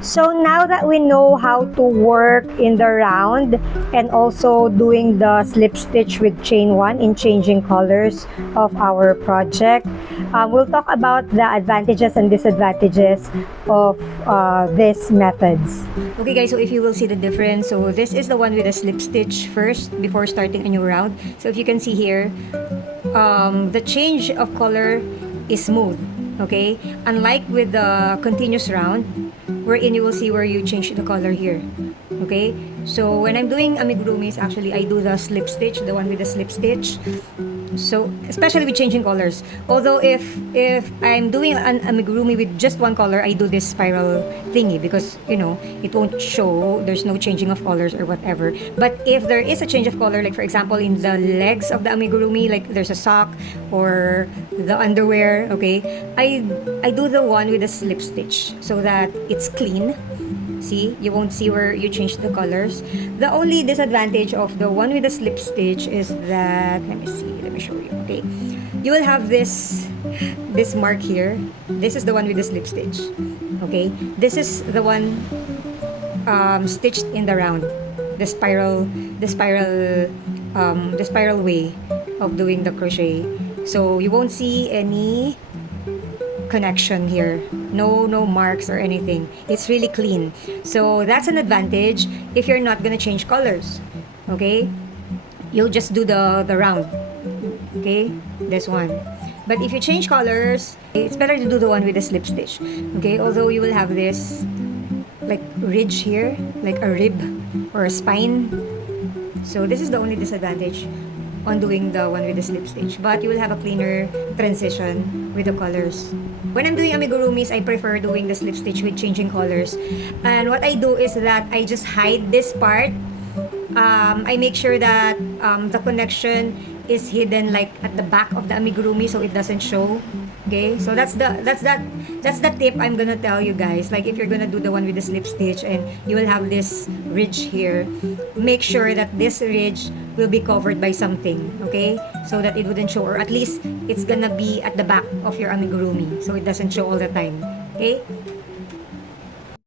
So now that we know how to work in the round and also doing the slip stitch with chain 1 in changing colors of our project, we'll talk about the advantages and disadvantages of these methods. Okay guys, so if you will see the difference, so this is the one with the slip stitch first before starting a new round. So if you can see here, the change of color is smooth, okay? Unlike with the continuous round, wherein you will see where you change the color here, okay? So when I'm doing amigurumis, actually I do the slip stitch, the one with the slip stitch. So especially with changing colors, although if I'm doing an amigurumi with just one color, I do this spiral thingy because you know it won't show, there's no changing of colors or whatever. But if there is a change of color, like for example in the legs of the amigurumi, like there's a sock or the underwear, okay, I do the one with the slip stitch so that it's clean. See, you won't see where you change the colors. The only disadvantage of the one with the slip stitch is that, let me see, let me show you, okay? You will have this mark here. This is the one with the slip stitch, okay? This is the one stitched in the round, the spiral, the spiral way of doing the crochet. So you won't see any connection here, no marks or anything. It's really clean, so that's an advantage if you're not gonna change colors, okay? You'll just do the round, okay, this one. But if you change colors, it's better to do the one with the slip stitch, okay? Although you will have this like ridge here, like a rib or a spine. So this is the only disadvantage on doing the one with the slip stitch, but you will have a cleaner transition with the colors. When I'm doing amigurumis, I prefer doing the slip stitch with changing colors. And what I do is that I just hide this part. I make sure that the connection is hidden like at the back of the amigurumi so it doesn't show. Okay, so that's the tip I'm gonna tell you guys. Like if you're gonna do the one with the slip stitch and you will have this ridge here, make sure that this ridge will be covered by something, okay, so that it wouldn't show, or at least it's gonna be at the back of your amigurumi so it doesn't show all the time, okay?